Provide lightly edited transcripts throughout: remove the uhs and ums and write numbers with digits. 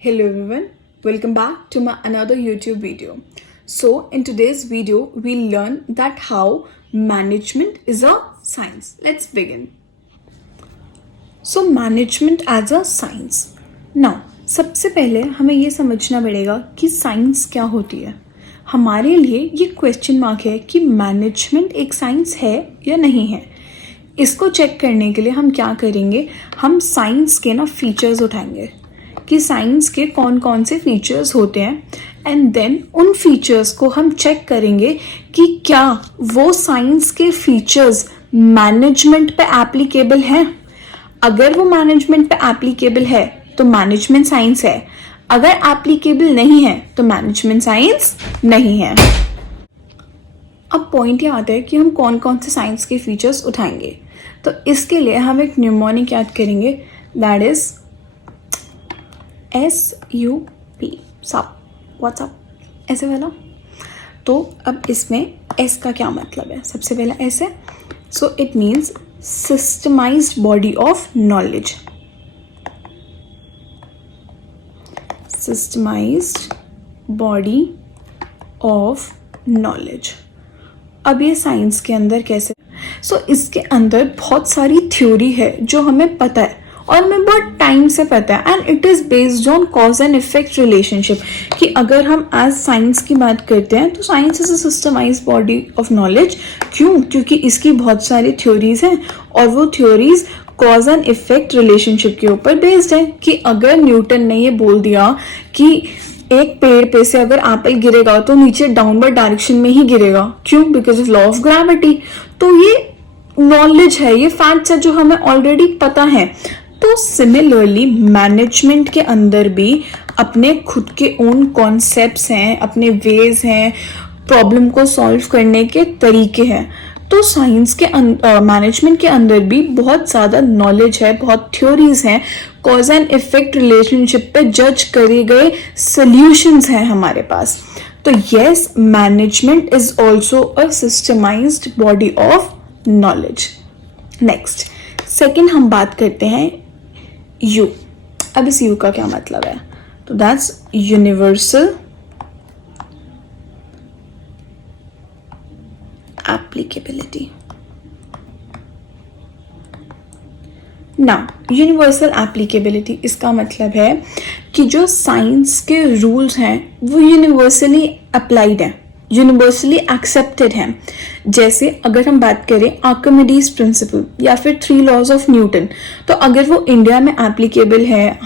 Hello everyone, welcome back to my another YouTube video. So in today's video, we'll learn that how management is a science. Let's begin. So management as a science. Now सबसे पहले हमें ये समझना पड़ेगा कि science क्या होती है. हमारे लिए ये क्वेश्चन मार्क है कि मैनेजमेंट एक साइंस है या नहीं है. इसको चेक करने के लिए हम क्या करेंगे, हम साइंस के फीचर्स उठाएंगे कि साइंस के कौन कौन से फीचर्स होते हैं एंड देन उन फीचर्स को हम चेक करेंगे कि क्या वो साइंस के फीचर्स मैनेजमेंट पे एप्लीकेबल हैं. अगर वो मैनेजमेंट पे एप्लीकेबल है तो मैनेजमेंट साइंस है, अगर एप्लीकेबल नहीं है तो मैनेजमेंट साइंस नहीं है. अब पॉइंट ये आता है कि हम कौन कौन से साइंस के फीचर्स उठाएंगे. तो इसके लिए हम एक न्यूमोनिक याद करेंगे, दैट इज SUP, सप, व्हाट्सअप, ऐसे वाला. तो अब इसमें S का क्या मतलब है. सबसे पहला S है, so it means systemised body of knowledge. Systemised body of knowledge. अब ये साइंस के अंदर कैसे, इसके अंदर बहुत सारी थ्योरी है जो हमें पता है और हमें बहुत टाइम से पता है and it is based on cause and effect relationship. कि अगर हम एज साइंस की बात करते हैं तो science is a systemised body of knowledge. क्यों? क्योंकि इसकी बहुत सारी थ्योरीज हैं और वो theories cause and effect relationship के ऊपर बेस्ड है. कि अगर न्यूटन ने ये बोल दिया कि एक पेड़ पे से अगर एप्पल गिरेगा तो नीचे डाउनवर्ड डायरेक्शन में ही गिरेगा. क्यों? Because of law of gravity. तो ये नॉलेज है, ये फैक्ट्स है जो हमें ऑलरेडी पता है. तो सिमिलरली मैनेजमेंट के अंदर भी अपने खुद के ओन कॉन्सेप्ट्स हैं, अपने वेज हैं, प्रॉब्लम को सॉल्व करने के तरीके हैं. तो साइंस के मैनेजमेंट के अंदर भी बहुत ज़्यादा नॉलेज है, बहुत थ्योरीज हैं, कॉज एंड इफेक्ट रिलेशनशिप पे जज करे गए सॉल्यूशंस हैं हमारे पास. तो yes, management is also a systemised body of knowledge. Next, second हम बात करते हैं यू. अब इस यू का क्या मतलब है, तो दैट्स यूनिवर्सल एप्लीकेबिलिटी. ना यूनिवर्सल एप्लीकेबिलिटी इसका मतलब है कि जो साइंस के रूल्स हैं वो यूनिवर्सली अप्लाइड हैं, यूनिवर्सली एक्सेप्टेड हैं. जैसे अगर हम बात करें आर्किमिडीज प्रिंसिपल या फिर 3 लॉज ऑफ न्यूटन, तो अगर वो इंडिया में एप्लीकेबल है,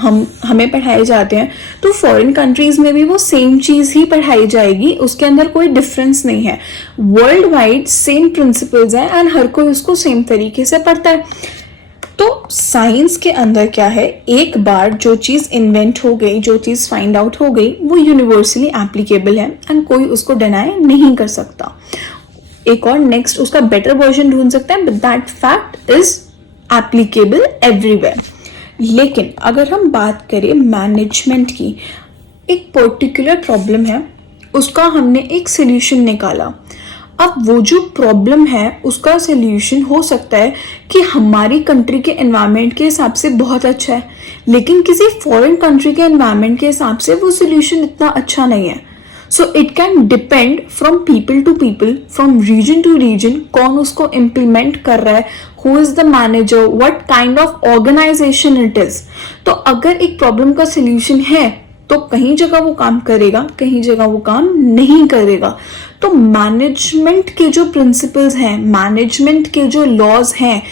हमें पढ़ाए जाते हैं, तो फॉरेन कंट्रीज में भी वो सेम चीज़ ही पढ़ाई जाएगी, उसके अंदर कोई डिफरेंस नहीं है. वर्ल्ड वाइड सेम प्रिंसिपल्स हैं एंड हर कोई उसको सेम तरीके से पढ़ता है. तो साइंस के अंदर क्या है, एक बार जो चीज़ इन्वेंट हो गई, जो चीज़ फाइंड आउट हो गई, वो यूनिवर्सली एप्लीकेबल है एंड कोई उसको डिनाई नहीं कर सकता. एक और नेक्स्ट उसका बेटर वर्जन ढूंढ सकता है, but that fact is applicable everywhere. लेकिन अगर हम बात करें मैनेजमेंट की, एक पर्टिकुलर प्रॉब्लम है, उसका हमने एक सोल्यूशन निकाला. अब वो जो प्रॉब्लम है उसका सोल्यूशन हो सकता है कि हमारी कंट्री के एनवायरनमेंट के हिसाब से बहुत अच्छा है, लेकिन किसी फॉरेन कंट्री के एनवायरनमेंट के हिसाब से वो सोल्यूशन इतना अच्छा नहीं है. So it can depend from people to people, from region to region, कौन उसको इम्प्लीमेंट कर रहा है, who is the manager, what kind of organisation it is. तो अगर एक प्रॉब्लम का सोल्यूशन है तो कहीं जगह वो काम करेगा, कहीं जगह वो काम नहीं करेगा. तो मैनेजमेंट के जो प्रिंसिपल्स हैं, मैनेजमेंट के जो लॉज हैं,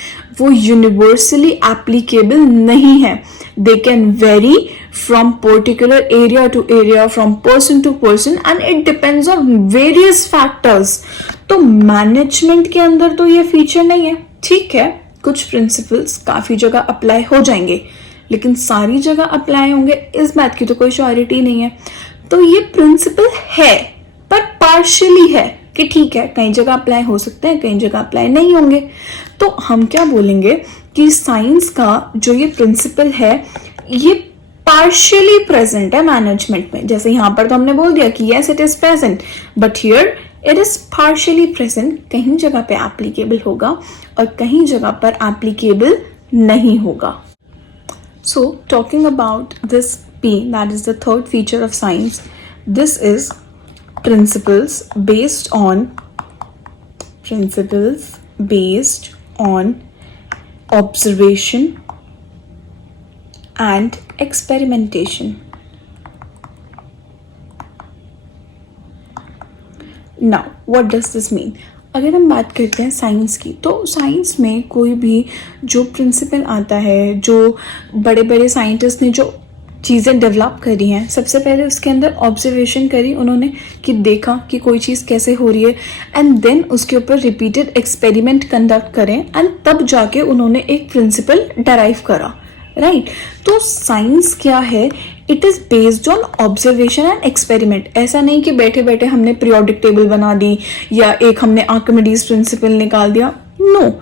वो यूनिवर्सली एप्लीकेबल नहीं है. They can vary from particular area to area, from person to person, and it depends on various factors. तो मैनेजमेंट के अंदर तो ये फीचर नहीं है. ठीक है, कुछ प्रिंसिपल्स काफी जगह अप्लाई हो जाएंगे, लेकिन सारी जगह अप्लाई होंगे इस बात की तो कोई श्योरिटी नहीं है. तो ये प्रिंसिपल है पर पार्शियली है कि ठीक है, कई जगह अप्लाई हो सकते हैं, कई जगह अप्लाई नहीं होंगे. तो हम क्या बोलेंगे कि साइंस का जो ये प्रिंसिपल है ये पार्शियली प्रेजेंट है मैनेजमेंट में. जैसे यहाँ पर तो हमने बोल दिया कि yes it is present, but here it is partially present. कहीं जगह पे एप्लीकेबल होगा और कहीं जगह पर एप्लीकेबल नहीं होगा. So talking about this P, that is the third feature of science. This is principles based on observation and experimentation. Now, what does this mean? अगर हम बात करते हैं साइंस की, तो साइंस में कोई भी जो प्रिंसिपल आता है, जो बड़े बड़े साइंटिस्ट ने जो चीज़ें डेवलप करी हैं, सबसे पहले उसके अंदर ऑब्जर्वेशन करी उन्होंने कि देखा कि कोई चीज़ कैसे हो रही है, एंड देन उसके ऊपर रिपीटेड एक्सपेरिमेंट कंडक्ट करें, एंड तब जाके उन्होंने एक प्रिंसिपल डराइव करा, राइट? तो साइंस क्या है? It is based on observation and experiment. ऐसा नहीं कि बैठे बैठे हमने पीरियोडिक टेबल बना दी या एक हमने आर्किमिडीज प्रिंसिपल निकाल दिया. नो,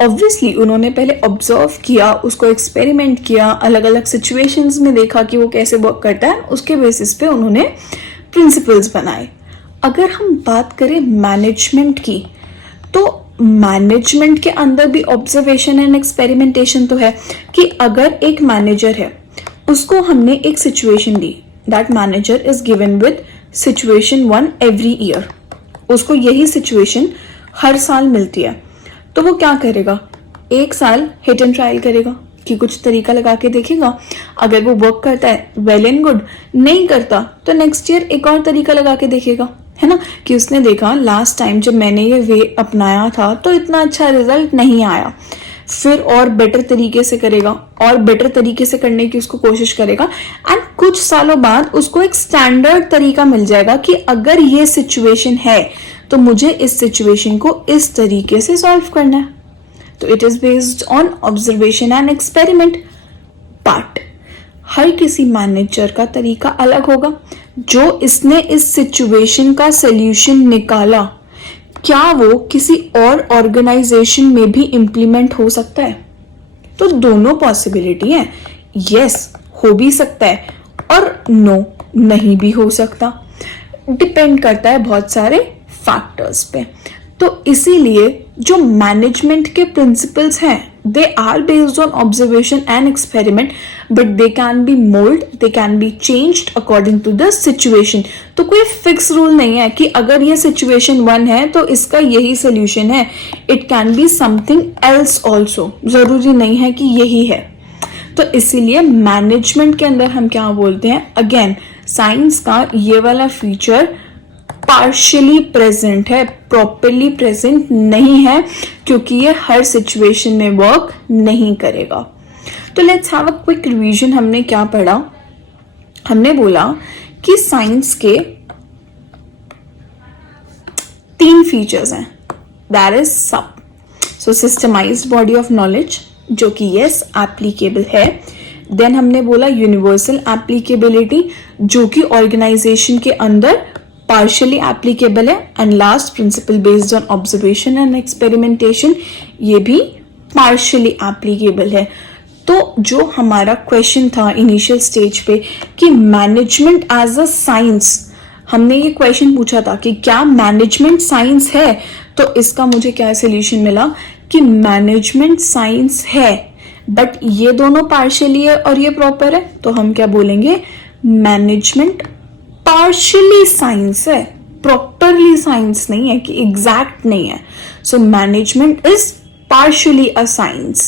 ऑब्वियसली उन्होंने पहले ऑब्जर्व किया, उसको एक्सपेरिमेंट किया, अलग अलग सिचुएशंस में देखा कि वो कैसे वर्क करता है, उसके बेसिस पे उन्होंने प्रिंसिपल्स बनाए. अगर हम बात करें मैनेजमेंट की, तो मैनेजमेंट के अंदर भी ऑब्जर्वेशन एंड एक्सपेरिमेंटेशन तो है कि अगर एक मैनेजर है, उसको हमने एक situation the, that manager is given with situation 1 every year, उसको यही सिचुएशन हर साल मिलती है, तो वो क्या करेगा? एक साल हिट एंड ट्रायल करेगा कि कुछ तरीका लगा के देखेगा. अगर वो वर्क करता है, वेल एंड गुड. नहीं करता तो नेक्स्ट ईयर एक और तरीका लगा के देखेगा, है ना, कि उसने देखा लास्ट टाइम जब मैंने ये वे अपनाया था तो इतना अच्छा रिजल्ट नहीं आया, फिर और बेटर तरीके से करेगा, और बेटर तरीके से करने की उसको कोशिश करेगा, एंड कुछ सालों बाद उसको एक स्टैंडर्ड तरीका मिल जाएगा कि अगर ये सिचुएशन है तो मुझे इस सिचुएशन को इस तरीके से सॉल्व करना है. तो it is based on observation and experiment. But हर किसी मैनेजर का तरीका अलग होगा. जो इसने इस सिचुएशन का सॉल्यूशन निकाला, क्या वो किसी और ऑर्गेनाइजेशन में भी इम्प्लीमेंट हो सकता है? तो दोनों पॉसिबिलिटी है. यस, हो भी सकता है, और नो, नहीं भी हो सकता. डिपेंड करता है बहुत सारे फैक्टर्स पे. तो इसीलिए जो मैनेजमेंट के प्रिंसिपल्स हैं, they are based on observation and experiment, but they can be mould, they can be changed according to the situation. तो कोई फिक्स रूल नहीं है कि अगर ये सिचुएशन 1 है तो इसका यही सोल्यूशन है. It can be something else also, जरूरी नहीं है कि यही है. तो इसीलिए मैनेजमेंट के अंदर हम क्या बोलते हैं? अगेन, साइंस का ये वाला फीचर पार्शियली प्रेजेंट है, प्रॉपरली प्रेजेंट नहीं है, क्योंकि ये हर सिचुएशन में वर्क नहीं करेगा. तो let's have a quick revision. हमने क्या पढ़ा? हमने बोला कि साइंस के 3 फीचर्स हैं. That is so systemised body of knowledge, जो कि यस एप्लीकेबल है. देन हमने बोला यूनिवर्सल एप्लीकेबिलिटी, जो कि ऑर्गेनाइजेशन के अंदर पार्शियली एप्लीकेबल है. And last, principle based on observation and experimentation, ये भी पार्शियली एप्लीकेबल है. तो जो हमारा क्वेश्चन था इनिशियल स्टेज पे कि मैनेजमेंट एज अ साइंस, हमने ये क्वेश्चन पूछा था कि क्या मैनेजमेंट साइंस है? तो इसका मुझे क्या सोल्यूशन मिला कि मैनेजमेंट साइंस है, बट ये दोनों पार्शियली है और ये प्रॉपर है. तो हम क्या बोलेंगे? मैनेजमेंट पार्शियली साइंस है, प्रॉपरली साइंस नहीं है, कि एग्जैक्ट नहीं है. So management is partially a science.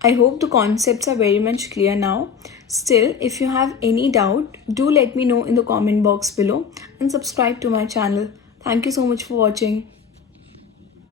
I hope the concepts are very much clear now. Still, if you have any doubt, do let me know in the comment box below and subscribe to my channel. Thank you so much for watching.